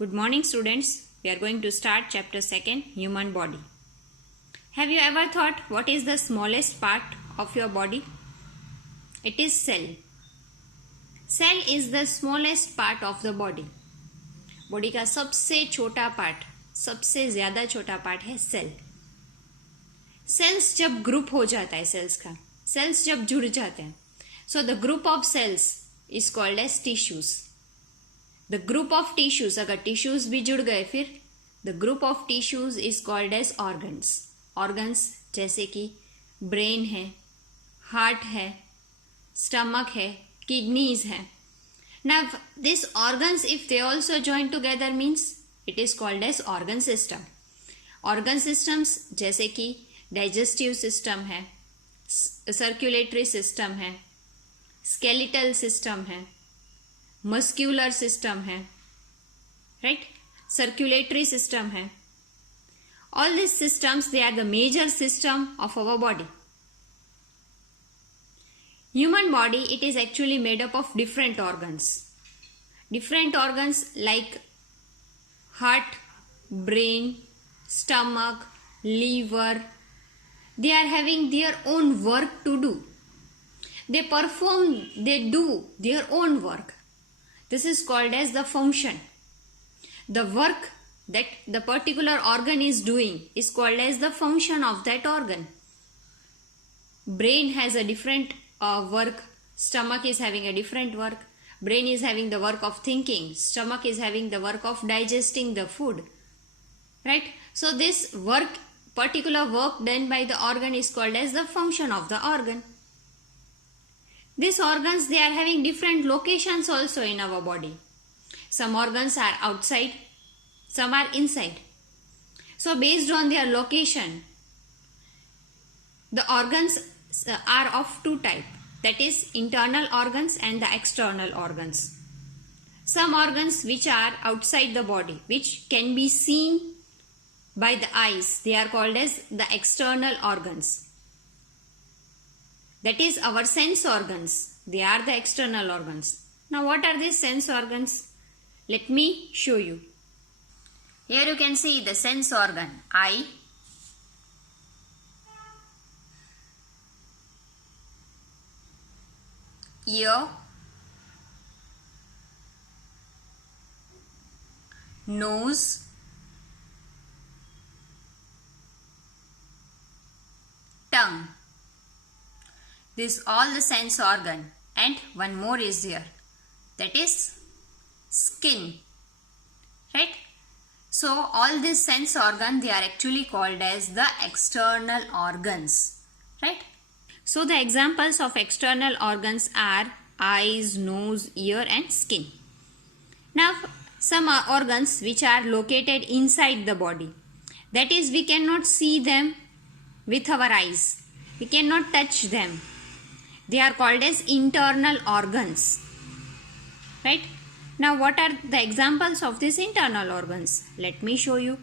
Good morning, students. We are going to start chapter 2, Human Body. Have you ever thought what is the smallest part of your body? It is cell. Cell is the smallest part of the body. Body का सबसे छोटा part, सबसे ज़्यादा छोटा part है cell. Sales जब group हो जाता है सेल्स जब जुड़ जाते हैं, so the group of cells is called as tissues. The group of tissues, अगर टिश्यूज भी जुड़ गए फिर the group of tissues is called as organs. Organs जैसे कि ब्रेन है, हार्ट है, स्टमक है, किडनीज है. Now these organs, if they also join together, means it is called as organ system. Organ systems जैसे कि digestive system है, circulatory system है, skeletal system है, muscular system है, right? Circulatory system है. All these systems, they are the major system of our body. Human body, it is actually made up of different organs. Different organs like heart, brain, stomach, liver, they are having their own work to do. They do their own work. This is called as the function. The work that the particular organ is doing is called as the function of that organ. Brain has a different work, stomach is having a different work, brain is having the work of thinking, stomach is having the work of digesting the food, right? So this particular work done by the organ is called as the function of the organ. These organs, they are having different locations also in our body. Some organs are outside, some are inside. So based on their location, the organs are of two types, that is internal organs and the external organs. Some organs which are outside the body, which can be seen by the eyes, they are called as the external organs. That is our sense organs, they are the external organs. Now what are these sense organs? Let me show you. Here you can see the sense organ, eye, ear, nose, tongue. This all the sense organ, and one more is there, that is skin, right? So all these sense organ, they are actually called as the external organs, right? So the examples of external organs are eyes, nose, ear and skin. Now some organs which are located inside the body, that is we cannot see them with our eyes, we cannot touch them. They are called as internal organs, right? Now what are the examples of these internal organs? Let me show you.